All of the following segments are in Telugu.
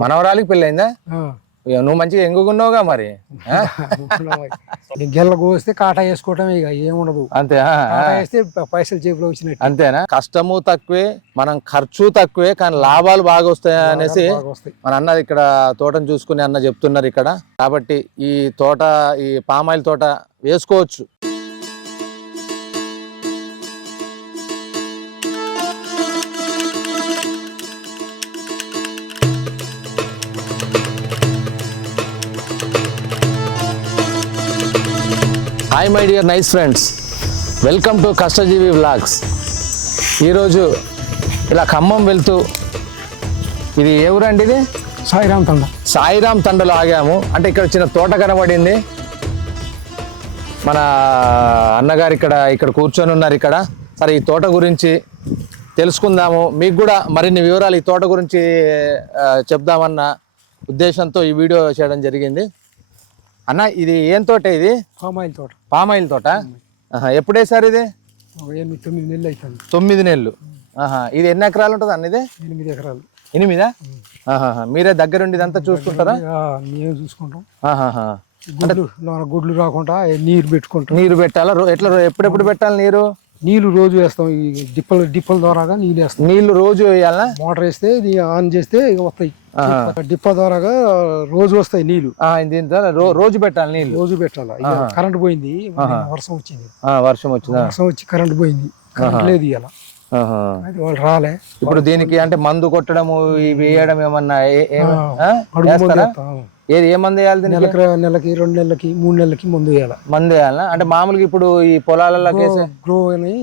మనవరాలికి పెళ్ళైందా? నువ్వు మంచిగా ఎంగుకున్నావుగా మరి. గెల్ల కోస్తే కాటా వేసుకోవటం ఇక ఏముండదు, అంతే. వేస్తే పైసలు జేబులో వచ్చినట్టు. అంతేనా? కష్టము తక్కువే, మనం ఖర్చు తక్కువే, కానీ లాభాలు బాగా వస్తాయి అనేసి మన అన్న ఇక్కడ తోటను చూసుకుని అన్న చెప్తున్నారు ఇక్కడ. కాబట్టి ఈ తోట, ఈ పామాయిల్ తోట వేసుకోవచ్చు. Hi my dear nice friends, welcome to Kashtajeevi vlogs. ఈరోజు ఇలా ఖమ్మం వెళ్తూ, ఇది ఏ ఊరండి? ఇది సాయిరామ్ తండ. సాయిరామ్ తండలో ఆగాము. అంటే ఇక్కడ చిన్న తోట కనబడింది. మన అన్నగారు ఇక్కడ కూర్చొని ఉన్నారు ఇక్కడ. సరే, ఈ తోట గురించి తెలుసుకుందాము, మీకు కూడా మరిన్ని వివరాలు ఈ తోట గురించి చెప్దామన్న ఉద్దేశంతో ఈ వీడియో చేయడం జరిగింది. అన్న, ఇది ఏం తోట? ఇది పామాయిల్ తోట. పామాయిల్ తోట. ఎప్పుడు వేసారు ఇది? 9 నెలలు అవుతుంది. 9 నెలలు. ఇది ఎన్ని ఎకరాలు ఉంటుంది అన్న? ఇది 8 ఎకరాలు. 8? మీరే దగ్గరుండి ఇదంతా చూసుకుంటారా? మేము చూసుకుంటాం. గుడ్లు రాకుండా నీరు పెట్టుకుంటాం. నీరు పెట్టాలా? ఎట్లా, ఎప్పుడెప్పుడు పెట్టాలి నీరు? నీళ్లు రోజు వేస్తాం. ఈ డిప్పల ద్వారాగా నీళ్ళు వేస్తాం. నీళ్లు రోజు వేయాలా? మోటార్ వేస్తే ఆన్ చేస్తే ఇక వస్తాయి. డిప్ప ద్వారాగా రోజు వస్తాయి నీళ్లు. దీని ద్వారా రోజు పెట్టాలి నీళ్లు. రోజు పెట్టాలి. కరెంట్ పోయింది, వర్షం వచ్చింది. వర్షం వచ్చిందా? వర్షం వచ్చి కరెంట్ పోయింది. కరెంట్ లేదు ఇవాళ. వాళ్ళు రాలే. ఇప్పుడు దీనికి అంటే మందు కొట్టడము, వేయడం ఏమన్నా ఏది? ఏ మందు వేయాలి? నెలకి 2 నెలలకి 3 నెలలకి మందు వేయాలి. మందు వేయాలా? అంటే మామూలుగా ఇప్పుడు ఈ పొలాలలో గ్రో అని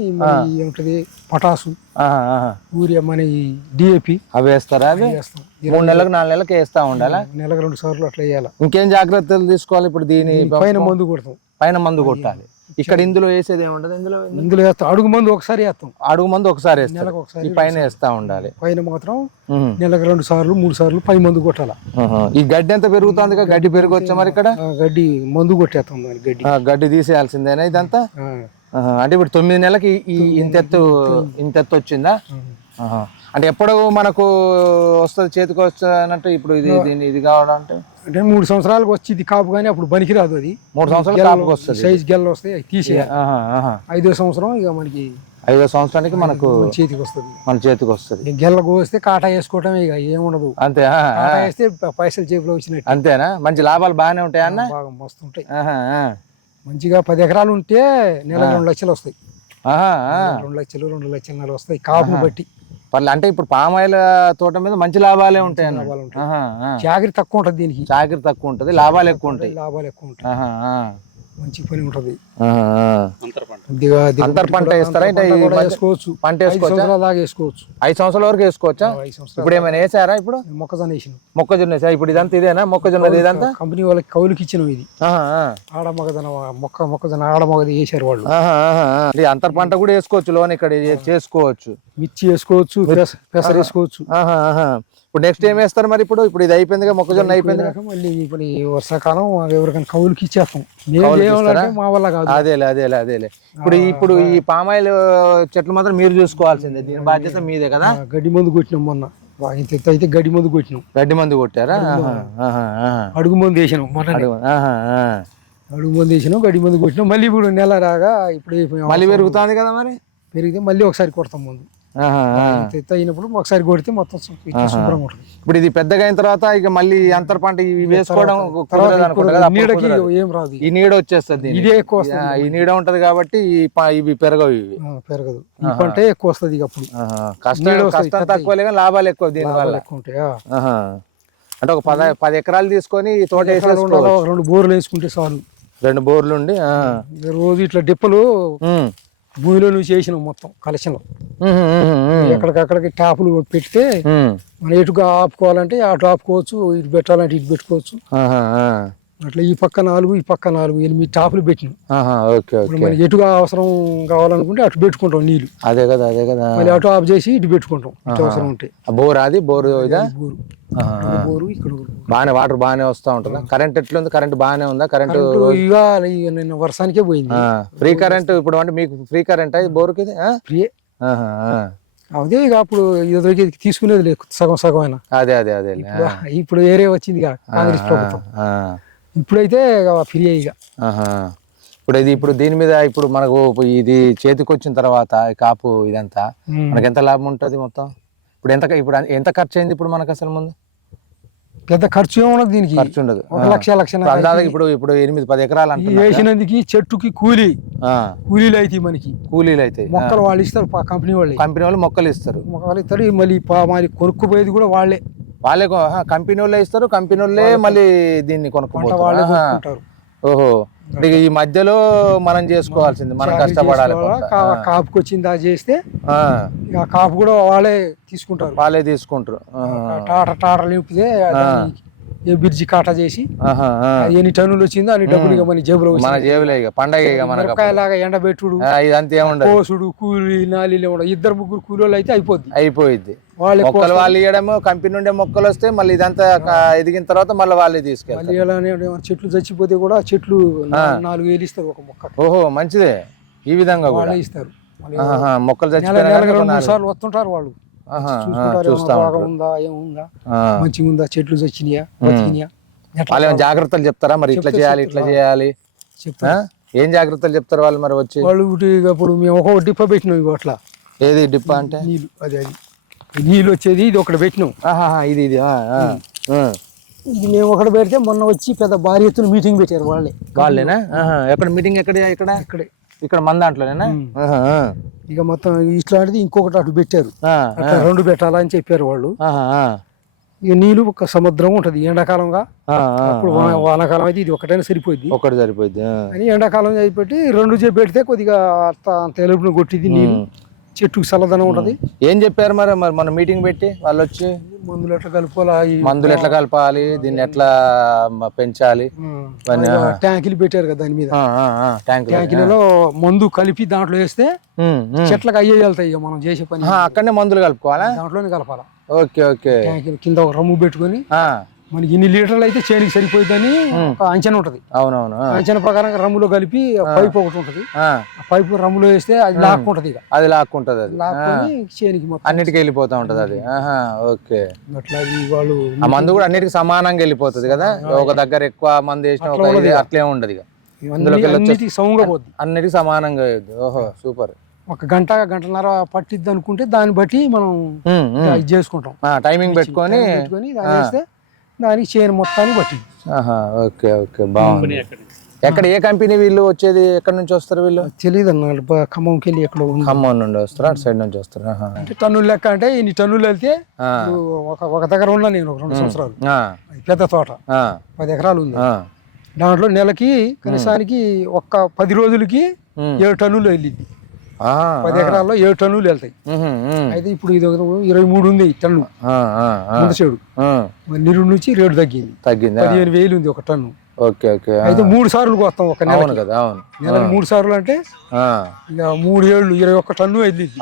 ఏమిటది, పొటాసు, యూరియా, మన డిఏపి అవి వేస్తారా? అవి 3 నెలలకు 4 నెలలకు వేస్తా ఉండాలా? నెలకు 2 సార్లు అట్లా వేయాలి. ఇంకేం జాగ్రత్తలు తీసుకోవాలి? ఇప్పుడు దీని పైన మందు కొడతాం. పైన మందు కొట్టాలి. ఇక్కడ ఇందులో వేసేది ఏముంటది? ఇందులో వేస్తాం. అడుగు మందు ఒకసారి వేస్తాం. అడుగు మందు ఒకసారి వేస్తాం. పైన వేస్తా ఉండాలి. పైన మాత్రం నెలకు 2 సార్లు 3 సార్లు పై మందు కొట్టాల. ఈ గడ్డి ఎంత పెరుగుతుంది? గడ్డి పెరగొచ్చా మరి ఇక్కడ? గడ్డి మందు కొట్టేస్తాం. గడ్డి తీసేయాల్సిందేనా ఇదంతా? అంటే ఇప్పుడు 9 నెలలకి ఇంతెత్తు వచ్చిందా? అంటే ఎప్పుడు మనకు వస్తుంది, చేతికి వస్తున్నట్టు? ఇప్పుడు ఇది కావాలంటే అంటే 3 సంవత్సరాలకు వచ్చి ఇది కాపు, కానీ అప్పుడు పనికి రాదు. అది 3 సంవత్సరాలు వస్తుంది. సైజ్ గెల్ల వస్తాయి, అవి తీసేయాలి. 5వ సంవత్సరం ఇక మనకి 5వ సంవత్సరానికి మనకు చేతికి వస్తుంది. మన చేతికి వస్తుంది. గెల్ల కోస్తే కాటా వేసుకోవటం ఇక ఏముండదు, అంతే. వేస్తే పైసలు జేబులో వచ్చినట్టు. అంతేనా? మంచి లాభాలు బాగానే ఉంటాయి అన్న? బాగా మస్తు ఉంటాయి. మంచిగా 10 ఎకరాలు ఉంటే నెల 2 లక్షలు వస్తాయి. 2 లక్షలు 2,50,000 వస్తాయి కాపును బట్టి. అంటే ఇప్పుడు పామాయిల్ తోట మీద మంచి లాభాలే ఉంటాయి. చాకరీ తక్కువ ఉంటుంది దీనికి. చాకరీ తక్కువ ఉంటుంది, లాభాలు ఎక్కువ ఉంటాయి. మంచి పని ఉంటది. అంతర్ పంట వేస్తారా? వేసుకోవచ్చు. పంట వేసుకోవచ్చు. 5 సంవత్సరాల వరకు వేసుకోవచ్చా? ఇప్పుడు ఏమైనా వేసారా? ఇప్పుడు మొక్కజొన్న వేసిన. మొక్కజొన్న వేసా. ఇప్పుడు ఇదంతా ఇదేనా మొక్కజొన్న? ఇదంతా కంపెనీ వాళ్ళకి కౌలుకి ఇచ్చినాం. ఇది ఆడ మొక్కజొన్న ఆడ మొగది వేసారు వాళ్ళు. అంతర్ పంట కూడా వేసుకోవచ్చు. లోన్ ఇక్కడ చేసుకోవచ్చు. మిర్చి వేసుకోవచ్చు, పెసర వేసుకోవచ్చు. ఇప్పుడు నెక్స్ట్ ఏం వేస్తారు మరి? ఇప్పుడు ఇది అయిపోయిందిగా, మొక్కజొన్న అయిపోయింది. మళ్ళీ ఇప్పుడు ఈ వర్షాకాలం ఎవరికైనా కౌలుకి ఇచ్చేస్తాం. మా వల్ల కాదు. అదేలే. ఇప్పుడు ఈ పామాయిల్ చెట్లు మాత్రం మీరు చూసుకోవాల్సిందే. దీని బాధ్యత మీదే కదా? గడ్డి మందు కొట్టినాం మొన్న. అయితే గడ్డి మందు కొట్టినాం. గడ్డి మందు కొట్టారా? అడుగు మందు వేసినాం. అడుగు మందు వేసినాం, గడ్డి మందు కొట్టినాం. మళ్ళీ ఇప్పుడు నెల రాగా ఇప్పుడు మళ్ళీ పెరుగుతుంది కదా? మరి పెరిగితే మళ్ళీ ఒకసారి కొడతాం మందు. అయినప్పుడు ఒకసారి కొడితే మొత్తం శుభ్రంగా ఉంటుంది. ఇప్పుడు ఇది పెద్దగా అయిన తర్వాత ఇక మళ్ళీ అంతర్ పంట వేసుకోవడం నీడకి ఏం రాదు. ఈ నీడ వచ్చేస్తుంది. ఇదే ఎక్కువ ఈ నీడ ఉంటది కాబట్టి ఇవి పెరగవు. పెరగదు. ఈ పంట ఎక్కువ వస్తుంది. అప్పుడు కష్టం తక్కువ లేక లాభాలు ఎక్కువ. దీని వల్ల ఎక్కువ ఉంటాయి. అంటే ఒక 10 ఎకరాలు తీసుకొని తోట వేసి 2 బోర్లు వేసుకుంటే చాలు. 2 బోర్లు ఉండి రోజు ఇట్లా డిప్పలు భూమిలో నుంచి వేసినాం మొత్తం కలెక్షన్లో. ఎక్కడికక్కడికి టాపులు పెడితే మనం ఎటుగా ఆపుకోవాలంటే అటు ఆపుకోవచ్చు, ఇటు పెట్టాలంటే ఇటు పెట్టుకోవచ్చు. అట్లా ఈ పక్క 4 ఈ పక్క 4 8 టాపులు పెట్టినాం. మనకి ఎటుగా అవసరం కావాలనుకుంటే అటు పెట్టుకుంటాం నీళ్లు. అదే కదా. మళ్ళీ అటు ఆఫ్ చేసి ఇటు పెట్టుకుంటాం ఇటు అవసరం ఉంటే. బోర్ అది బోరు బోరు ఇక్కడ బాగానే వాటర్ బాగానే వస్తా ఉంటుందా? కరెంట్ ఎట్లుంది? కరెంట్ బాగానే ఉందా? కరెంట్ నిన్న వర్షానికే పోయింది. ఫ్రీ కరెంట్ ఇప్పుడు అంటే మీకు ఫ్రీ కరెంట్ అది బోరుకి? ఫ్రీ. అదే ఇక అప్పుడు ఇదివరకు తీసుకునేది లేదు సగం సగం అయినా. అదే అదే అదే ఇప్పుడు వేరే వచ్చింది ఇక కాంగ్రెస్ ప్రభుత్వం. ఇప్పుడైతే ఫ్రీ ఇక. ఇప్పుడు ఇది ఇప్పుడు దీని మీద ఇప్పుడు మనకు ఇది చేతికి వచ్చిన తర్వాత ఈ కాపు ఇదంతా మనకి ఎంత లాభం ఉంటుంది మొత్తం? ఇప్పుడు ఎంత ఖర్చు అయింది ఇప్పుడు మనకు అసలు ముందు? పెద్ద ఖర్చు ఏమున్నది దీనికి? ఖర్చు ఉండదు. 1,00,000 అందాక ఇప్పుడు 8-10 ఎకరాలు వేసినందుకు చెట్టుకి కూలీలు అయితే మనకి కూలీలు అయితే మొక్కలు వాళ్ళు ఇస్తారు, కంపెనీ వాళ్ళు మొక్కలు ఇస్తారు. మళ్ళీ మరి కొనుక్కుపోయేది కూడా వాళ్ళే కంపెనీ వాళ్ళే ఇస్తారు. కంపెనీ వాళ్ళే మళ్ళీ దీన్ని కొనుక్కుంటారు. వాళ్ళే కొనుక్కుంటారు. ఓహో, ఈ మధ్యలో మనం చేసుకోవాల్సింది, మనం కష్టపడాలి. కాపుకి వచ్చింది అది చేస్తే కాపు కూడా వాళ్ళే తీసుకుంటారు. టాటర్ నింపితే ఏ బ్రిడ్జి కాటా చేసి ఎన్ని టన్నులు వచ్చిందో అన్ని డబ్బులు ఇక మన జేబులో పండగ లాగా ఎండబెట్టుడు కోసుడు కూలీ నాలీలు ఇద్దరు ముగ్గురు కూలీలు అయితే అయిపోయింది. వాళ్ళు ఇవ్వడము కంపెనీ నుండి మొక్కలు వస్తే మళ్ళీ ఇదంతా ఎదిగిన తర్వాత మళ్ళీ వాళ్ళే తీసుకెళ్ళి చెట్లు చచ్చిపోతే కూడా చెట్లు 4,000 ఇస్తారు ఒక మొక్క. ఓహో, మంచిదే. ఈ విధంగా వాళ్ళే ఇస్తారు. మొక్కలు చచ్చిపోయినా 2-3 సార్లు వస్తుంటారు వాళ్ళు, బాగా ఉందా ఏముందా మంచిగా ఉందా చెట్లు చచ్చినాయా బతికినాయా. జాగ్రత్తలు చెప్తారా మరి? ఇట్లా చేయాలి ఏం జాగ్రత్తలు చెప్తారు వాళ్ళు మరి వచ్చి? వాళ్ళు ఇప్పుడు మేము ఒక డిప్ప పెట్టినాం ఇవి అట్లా. ఏది డిప్ప అంటే? నీళ్ళు. అది నీళ్ళు వచ్చేది ఇది ఒకటి పెట్టినాం. ఇది ఇది మేము ఒకటి పెడితే మొన్న వచ్చి పెద్ద భారీ ఎత్తున మీటింగ్ పెట్టారు వాళ్ళేనా? ఎక్కడ మీటింగ్? ఇక్కడే ఇక్కడ మన దాంట్లోనేనా? ఇక మొత్తం ఇట్లాంటిది ఇంకొకటి అటు పెట్టారు, 2 పెట్టాలని చెప్పారు వాళ్ళు. ఇక నీళ్ళు ఒక సముద్రం ఉంటది ఎండాకాలంగా. అప్పుడు వానాకాలం అయితే ఇది ఒకటైనా సరిపోద్ది, అని ఎండాకాలం అయిపోయి 2 పెడితే కొద్దిగా అంత ఎలుపును కొట్టింది నీళ్ళు, చెట్టుకు చల్లదనం ఉంటది. ఏం చెప్పారు మరి మన మీటింగ్ పెట్టి వాళ్ళు వచ్చి? మందులు ఎట్లా కలపాలి, దీన్ని ఎట్లా పెంచాలి, ట్యాంకులు పెట్టారు కదా దాని మీద. ట్యాంకులలో మందు కలిపి దాంట్లో వేస్తే చెట్లకు అయ్యే వెళ్తాయి. ఇక మనం చేసే పని అక్కడనే మందులు కలుపుకోవాలా? దాంట్లోనే కలపాలా. ఓకే. ట్యాంకులు కింద ఒక రమ్ము పెట్టుకొని మనకి ఇన్ని లీటర్లు అయితే చేనికి సరిపోయిందని ఒక అంచనా ఉంటది. అవునవును. అంచనా ప్రకారంగా రమ్ములో కలిపి పైప్ ఒకటి ఉంటది, ఆ పైప్ రమ్ములో వేస్తే అది లాక్కుంటది. ఇక అది లాక్కుంటది, లాక్కొని చేనికి మొత్తం అన్నిటికీ వెళ్ళిపోతా ఉంటది అది. ఓకే. అట్లా వాళ్ళు ఆ మందు కూడా అన్నిటికి సమానంగా వెళ్ళిపోతుంది కదా, ఒక దగ్గర ఎక్కువ మంది వేసిన అట్లే ఉండదు. ఇక అన్నిటికి సౌంగా పోద్ది, అన్నిటికి సమానంగా. ఓహో, సూపర్. ఒక గంటన్నర పట్టిద్ది అనుకుంటే దాన్ని బట్టి మనం ఇది చేసుకుంటాం, టైమింగ్ పెట్టుకొని వేస్తే దానికి చేను మొత్తాన్ని బట్టి. ఓకే, బాగుంది. ఎక్కడ ఏ కంపెనీ వీళ్ళు వచ్చేది? ఎక్కడ నుంచి వస్తారు వీళ్ళు? తెలియదు అన్న, ఖమ్మంకి వెళ్ళి ఎక్కడ ఖమ్మం నుండి వస్తారు, అటు సైడ్ నుంచి వస్తారు. అంటే టన్నులు లెక్క, అంటే ఇన్ని టన్నులు వెళ్తే ఒక దగ్గర ఉన్నా నేను 2 సంవత్సరాలు, పెద్ద తోట 10 ఎకరాలు ఉంది. దాంట్లో నెలకి కనీసానికి 10 రోజులకి 7 టన్నులు వెళ్ళింది. 10 ఎకరాల్లో 7 టన్నులు వెళ్తాయి. అయితే ఇప్పుడు ఇది 23 ఉంది టన్ను ముందు. నిరుడు నుంచి రేటు తగ్గింది, 15,000 ఉంది ఒక టన్ను. అయితే 3 సార్లు కోస్తాం ఒక నెల కదా. నెలకు 3 సార్లు అంటే ఇక 3 ఏళ్ళు 21 టన్ను వెళ్ళింది.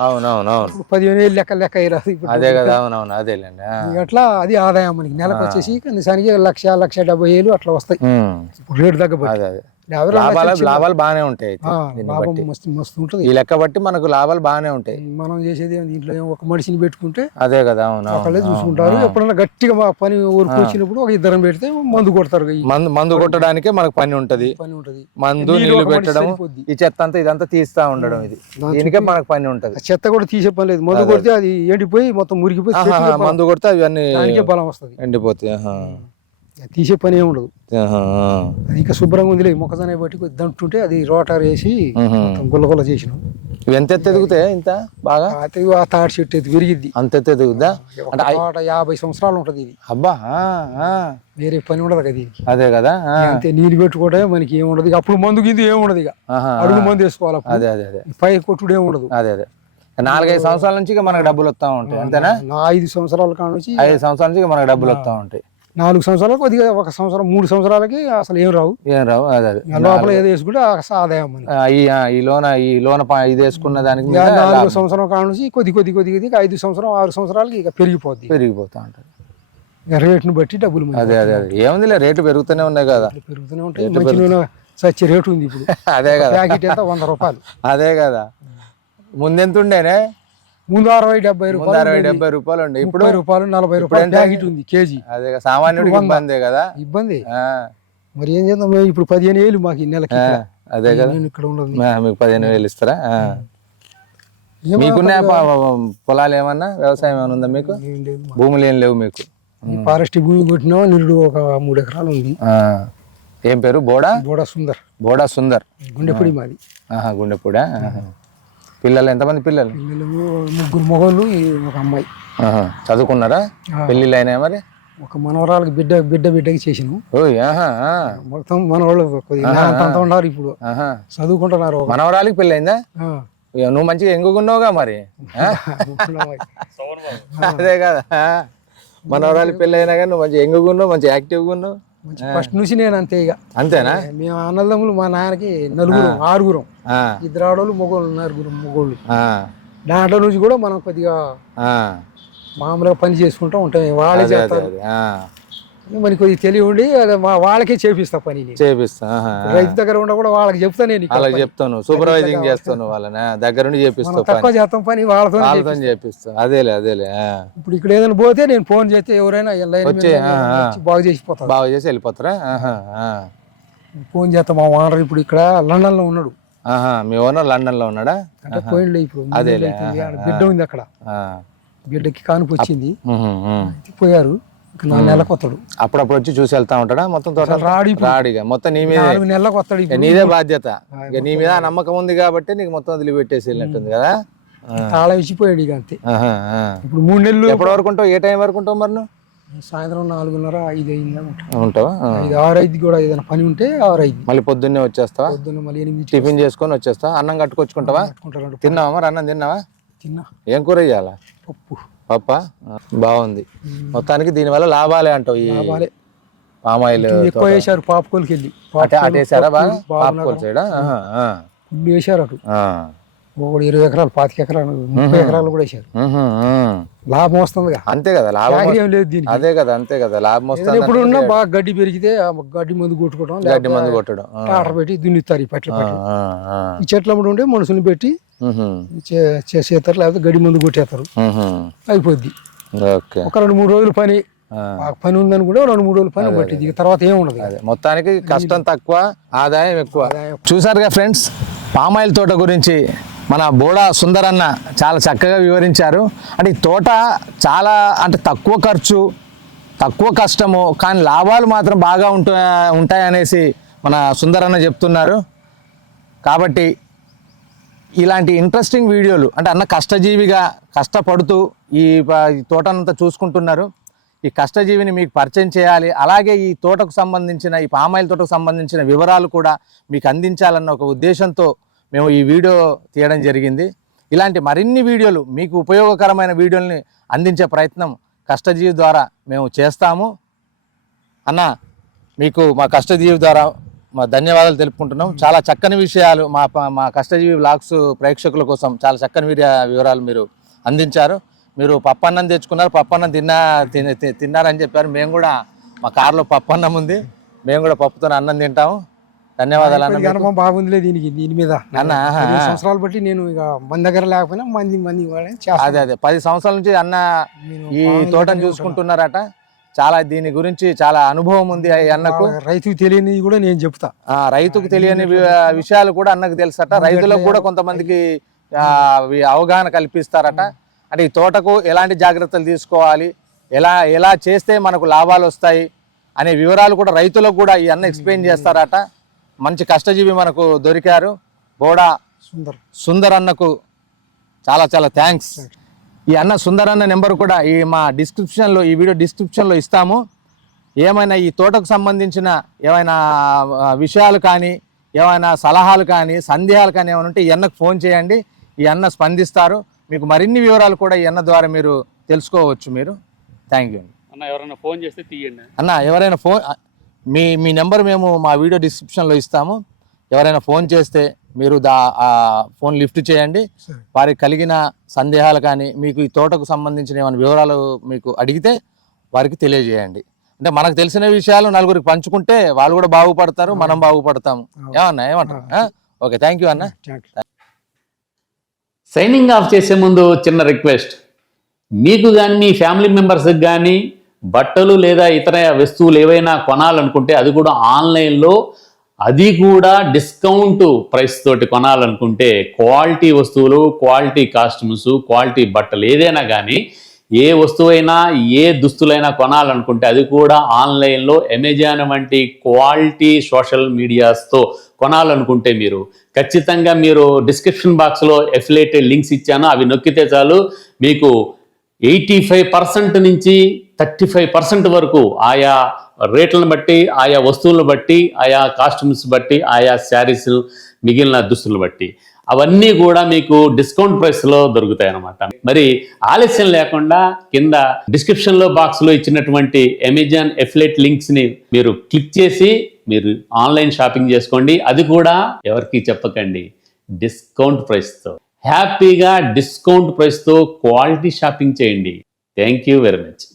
15,000 లెక్క రాదు. అట్లా అది ఆదాయం మనకి నెలకు వచ్చేసి కనీసానికి 1,70,000 అట్లా వస్తాయి ఇప్పుడు రేటు తగ్గబట్టి. లాభాలు బాగానే ఉంటాయి, మస్తు ఉంటది. ఈ లెక్క బట్టి మనకు లాభాలు బాగానే ఉంటాయి. మనం చేసేది దీంట్లో ఒక మనిషిని పెట్టుకుంటే అదే కదా. ఒకళ్ళే చూసుకుంటారు. ఎప్పుడన్నా గట్టిగా పని ఊరికి వచ్చినప్పుడు ఒక 2 పెడితే మందు కొడతారు. మందు కొట్టడానికే మనకు పని ఉంటది. మందు నీళ్లు పెట్టడం, ఈ చెత్త అంతా ఇదంతా తీస్తా ఉండడం, ఇది దీనికే మనకు పని ఉంటది. చెత్త కూడా తీసే పని లేదు. మందు కొడితే అది ఎండిపోయి మొత్తం మురిగిపోయి, మందు కొడితే అవన్నీ బలం వస్తుంది, ఎండిపోతాయి. తీసే పని ఏమి ఉండదు. అది ఇంకా శుభ్రంగా ఉంది. మొక్కజొన్న బట్టి కొద్ది దంటుంటే అది రోటర్ వేసి గుల్లగుల్ల చేసినాం. ఎంత ఎత్తు ఎదుగుతాయి? ఇంత బాగా ఆ తాటి చెట్టు ఎత్తు విరిగిద్ది. అంత ఎత్తు ఎదుగుద్దా? 50 సంవత్సరాలు ఉంటది ఇది. అబ్బా, వేరే పని ఉండదు కదా ఇది. అదే కదా. అంతే, నీళ్ళు పెట్టుకోవటమే మనకి ఏముండదు. అప్పుడు మందు గింది ఏముండదు. ఇక అడుగు మందు వేసుకోవాలి. అదే పై కొట్టుడు ఏముండదు. అదే 4-5 సంవత్సరాల నుంచి మనకు డబ్బులు వస్తా ఉంటాయి, అంతేనా? 5 సంవత్సరాల కాడ నుంచి 5 సంవత్సరాల నుంచి మనకు డబ్బులు వస్తా ఉంటాయి. 4 సంవత్సరాలకు కొద్దిగా 1 సంవత్సరం 3 సంవత్సరాలకి అసలు ఏం రావు. అదే లోపల ఏదో వేసుకుంటే ఆదాయం. ఈ లోన ఇది వేసుకున్న దానికి 4 సంవత్సరం కాడ నుంచి కొద్ది 5 సంవత్సరం 6 సంవత్సరాలకి ఇక పెరిగిపోతా ఉంటుంది. రేటును బట్టి డబ్బులు. అదే ఏముందిలే, రేటు పెరుగుతూనే ఉన్నాయి కదా. పెరుగుతూనే ఉంటాయి. మంచి నూనె సచ్చి రేటు ఉంది ఇప్పుడు. అదే కదా, ప్యాకెట్ ఎంత 100 రూపాయలు. అదే కదా. ముందెంత ఉండేనే? ముందు 60-70 ముందు రూపాయలు 60-70 రూపాయలు ఉండే ఇప్పుడు 30 రూపాయలు 40 రూపాయలు ప్యాకెట్ ఉంది కేజీ. అదే సామాన్యుడికి ఇబ్బందే కదా. ఇబ్బంది. ఆ, మరి ఏం చేద్దాం, మేము ఇప్పుడు 15 ఏళ్ళు మాకు ఈ నెలకి ఇక్కడ. అదే కదా. నేను ఇక్కడ ఉండదు. మీకు 15,000 ఇస్తారా? ఏమో మీకున్న పొలాలు ఏమన్నా వ్యవసాయం ఏమైనా ఉందా మీకు? ఏం లేదు. భూములు ఏం లేవు మీకు? ఈ ఫారెస్ట్ భూమి కొట్టినా నిరుడు ఒక 3 ఎకరాలు ఉంది. ఏం పేరు? బోడా సుందర్. బోడా సుందర్. గుండెపొడి మాది. గుండెపూడా. పిల్లలు ఎంతమంది పిల్లలు? పిల్లలు 3 మగవాళ్ళు, ఒక అమ్మాయి. చదువుకున్నారా? పెళ్ళిళ్ళు అయినాయా మరి? ఒక మనవరాలకి బిడ్డకి చేసినాం. మొత్తం మనవాళ్ళు అంత ఉన్నారు ఇప్పుడు, చదువుకుంటున్నారు. మనవరాలకి పెళ్ళి అయిందా? నువ్వు మంచిగా ఎంగుకున్నావుగా మరి. అదే కదా, మనవరాలకి పెళ్ళి అయినా కానీ నువ్వు మంచిగా ఎంగుకున్నావు, మంచి యాక్టివ్గా ఉన్నావు. ఫస్ట్ నుంచి నేను అంతే. ఇక అంతేనా? మేము అన్నదమ్ములు, మా నాన్నకి 6 2 ఆడోళ్ళు, మగోళ్ళు 9 మగోళ్ళు. దాంట్లో నుంచి కూడా మనం కొద్దిగా మామూలుగా పని చేసుకుంటూ ఉంటాం. వాళ్ళే చేస్తారు. మనకి కొద్దిగా తెలివి ఉండి వాళ్ళకే చేపిస్తా పని. చేపిస్తా. రైతు దగ్గర ఉండ కూడా వాళ్ళకి చెప్తా. నేను వాళ్ళకి చెప్తాను, సూపర్వైజింగ్ చేస్తాను వాళ్ళని, దగ్గర నుండి చేపిస్తాను. తక్కువ చేస్తాం పని, వాళ్ళతో చేపిస్తాను. అదేలే అదేలే. ఇప్పుడు ఇక్కడ ఏదైనా పోతే నేను ఫోన్ చేస్తే ఎవరైనా వచ్చి బాగు చేసిపోతారు, బాగు చేసి వెళ్ళిపోతారా? ఫోన్ చేస్తా. మా ఓనర్ ఇప్పుడు ఇక్కడ లండన్ లో ఉన్నాడు. మీ ఓనర్ లండన్ లో ఉన్నాడా? పోయిండు. ఇప్పుడు అదే బిడ్డ ఉంది అక్కడ, బిడ్డకి కానుపు వచ్చింది, పోయారు. 4 నెలలకు వస్తాడు. అప్పుడప్పుడు వచ్చి చూసి వెళ్తా ఉంటాడా? మొత్తం తోట రాడిగా మొత్తం నీ మీద 4 నెలలకు వస్తాడు. నీదే బాధ్యత. ఇక నీ మీద నమ్మకం ఉంది కాబట్టి నీకు మొత్తం వదిలిపెట్టేసి వెళ్ళినట్టుంది కదా. తాళం ఇచ్చిపోయాడు ఇక అంతే. ఇప్పుడు 3 నెలలు. ఎప్పటి వరకు ఉంటావు? ఏ టైం వరకు ఉంటావు మరి నువ్వు? సాయంత్రం 4:30-5 అయిందా ఉంటావా? 5-6 కూడా ఏదైనా పని ఉంటే 6-5. మళ్ళీ పొద్దున్నే వచ్చేస్తావా? పొద్దున్న మళ్ళీ 8 టిఫిన్ చేసుకొని వచ్చేస్తావా? అన్నం కట్టుకొచ్చుకుంటావా? తిన్నావా మరి? అన్నం తిన్నావా? తిన్నా. ఏం కూర ఇయ్యాలా? పప్పా. బాగుంది. మొత్తానికి దీనివల్ల లాభాలే అంటావు. ఈ పామాయిల్ ఎక్కువ వేసారు. పాపకోల్కి వెళ్ళి అటేసారా? బాగా పాపకోల్ సైడ్ ఫుల్ వేసారు. అటు 20 ఎకరాలు, 25 ఎకరాలు, 30 ఎకరాలు కూడా వేసారు. లాభం వస్తుంది. అంతే కదా, లాభం ఏం లేదు దీనికి. అదే కదా, అంతే కదా, లాభం వస్తుంది. ఎప్పుడు ఉన్నా బాగా గడ్డి పెరిగితే గడ్డి మందు కొట్టుకోవడం, గడ్డి మందు కొట్టడం, టాటర్ పెట్టి దున్నిస్తారు. ఈ పట్ల ఈ చెట్ల ఉండే మనుషులు పెట్టి చేస్తారు, లేకపోతే గడ్డి మందు కొట్టేస్తారు, అయిపోద్ది. ఒక 2-3 రోజులు పని. పని ఉందని కూడా 2-3 రోజులు పని పట్టింది. తర్వాత ఏముండదు. మొత్తానికి కష్టం తక్కువ, ఆదాయం ఎక్కువ. చూసారుగా ఫ్రెండ్స్, పామాయిల్ తోట గురించి మన బోడా సుందర్ అన్న చాలా చక్కగా వివరించారు. అంటే ఈ తోట చాలా అంటే తక్కువ ఖర్చు, తక్కువ కష్టము, కానీ లాభాలు మాత్రం బాగా ఉంటాయనేసి మన సుందర్ అన్న చెప్తున్నారు. కాబట్టి ఇలాంటి ఇంట్రెస్టింగ్ వీడియోలు, అంటే అన్న కష్టజీవిగా కష్టపడుతూ ఈ తోటనంతా చూసుకుంటున్నారు. ఈ కష్టజీవిని మీకు పరిచయం చేయాలి, అలాగే ఈ తోటకు సంబంధించిన, ఈ పామాయిల్ తోటకు సంబంధించిన వివరాలు కూడా మీకు అందించాలన్న ఒక ఉద్దేశంతో మేము ఈ వీడియో తీయడం జరిగింది. ఇలాంటి మరిన్ని వీడియోలు, మీకు ఉపయోగకరమైన వీడియోల్ని అందించే ప్రయత్నం కష్టజీవి ద్వారా మేము చేస్తాము. అన్న, మీకు మా కష్టజీవి ద్వారా మా ధన్యవాదాలు తెలుపుకుంటున్నాం. చాలా చక్కని విషయాలు మా కష్టజీవి వ్లాగ్స్ ప్రేక్షకుల కోసం చాలా చక్కని వివరాలు మీరు అందించారు. మీరు పప్పన్నం తెచ్చుకున్నారు, పప్పన్నం తిన్నారని చెప్పారు. మేము కూడా మా కారులో పప్పన్నం ఉంది, మేము కూడా పప్పుతో అన్నం తింటాము. ధన్యవాదాలు అన్న. అనుభవం బాగుందిలే దీని మీద అన్న. 10 సంవత్సరాలు బట్టి నేను ఇక మన దగ్గర లేకపోయినా మంది అదే 10 సంవత్సరాల నుంచి అన్న ఈ తోటను చూసుకుంటున్నారట. చాలా దీని గురించి చాలా అనుభవం ఉంది అన్నకు. రైతుకు తెలియని కూడా నేను చెప్తా. రైతుకు తెలియని విషయాలు కూడా అన్నకు తెలుసట. రైతులకు కూడా కొంతమందికి అవగాహన కల్పిస్తారట. అంటే ఈ తోటకు ఎలాంటి జాగ్రత్తలు తీసుకోవాలి, ఎలా చేస్తే మనకు లాభాలు వస్తాయి అనే వివరాలు కూడా రైతులకు కూడా ఈ అన్న ఎక్స్ప్లెయిన్ చేస్తారట. మంచి కష్టజీవి మనకు దొరికారు. బోడా సుందర్ అన్నకు చాలా చాలా థ్యాంక్స్. ఈ అన్న సుందర్ అన్న నెంబర్ కూడా మా డిస్క్రిప్షన్లో, ఈ వీడియో డిస్క్రిప్షన్లో ఇస్తాము. ఏమైనా ఈ తోటకు సంబంధించిన ఏమైనా విషయాలు కానీ, ఏమైనా సలహాలు కానీ, సందేహాలు కానీ ఏమైనా ఉంటే ఈ అన్నకు ఫోన్ చేయండి. ఈ అన్న స్పందిస్తారు. మీకు మరిన్ని వివరాలు కూడా ఈ అన్న ద్వారా మీరు తెలుసుకోవచ్చు. మీరు థ్యాంక్ యూ అన్న. ఎవరైనా ఫోన్ చేస్తే తీయండి అన్న. ఎవరైనా ఫోన్, మీ నెంబర్ మేము మా వీడియో డిస్క్రిప్షన్లో ఇస్తాము. ఎవరైనా ఫోన్ చేస్తే మీరు ఫోన్ లిఫ్ట్ చేయండి. వారికి కలిగిన సందేహాలు కానీ, మీకు ఈ తోటకు సంబంధించిన ఏమైనా వివరాలు మీకు అడిగితే వారికి తెలియజేయండి. అంటే మనకు తెలిసిన విషయాలు నలుగురికి పంచుకుంటే వాళ్ళు కూడా బాగుపడతారు, మనం బాగుపడతాము. ఏమంటారు? ఓకే, థ్యాంక్ యూ అన్న. సైనింగ్ ఆఫ్ చేసే ముందు చిన్న రిక్వెస్ట్, మీకు కానీ మీ ఫ్యామిలీ మెంబర్స్కి కానీ బట్టలు లేదా ఇతర వస్తువులు ఏవైనా కొనాలనుకుంటే అది కూడా ఆన్లైన్లో, అది కూడా డిస్కౌంట్ ప్రైస్ తోటి కొనాలనుకుంటే క్వాలిటీ వస్తువులు, క్వాలిటీ కాస్ట్యూమ్స్, క్వాలిటీ బట్టలు ఏదైనా కానీ ఏ వస్తువైనా ఏ దుస్తులైనా కొనాలనుకుంటే అది కూడా ఆన్లైన్లో అమెజాన్ వంటి క్వాలిటీ సోషల్ మీడియాస్తో కొనాలనుకుంటే మీరు ఖచ్చితంగా మీరు డిస్క్రిప్షన్ బాక్స్లో ఎఫిలియేటెడ్ లింక్స్ ఇచ్చాను, అవి నొక్కితే చాలు మీకు 85% నుంచి 35% వరకు ఆయా రేట్లను బట్టి, ఆయా వస్తువులను బట్టి, ఆయా కాస్ట్యూమ్స్ బట్టి, ఆయా శారీస్, మిగిలిన దుస్తులను బట్టి అవన్నీ కూడా మీకు డిస్కౌంట్ ప్రైస్లో దొరుకుతాయి అన్నమాట. మరి ఆలస్యం లేకుండా కింద డిస్క్రిప్షన్లో బాక్స్లో ఇచ్చినటువంటి అమెజాన్ ఎఫిలియేట్ లింక్స్ని మీరు క్లిక్ చేసి మీరు ఆన్లైన్ షాపింగ్ చేసుకోండి. అది కూడా ఎవరికి చెప్పకండి, డిస్కౌంట్ ప్రైస్తో హ్యాపీగా డిస్కౌంట్ ప్రైస్తో క్వాలిటీ షాపింగ్ చేయండి. Thank you very much.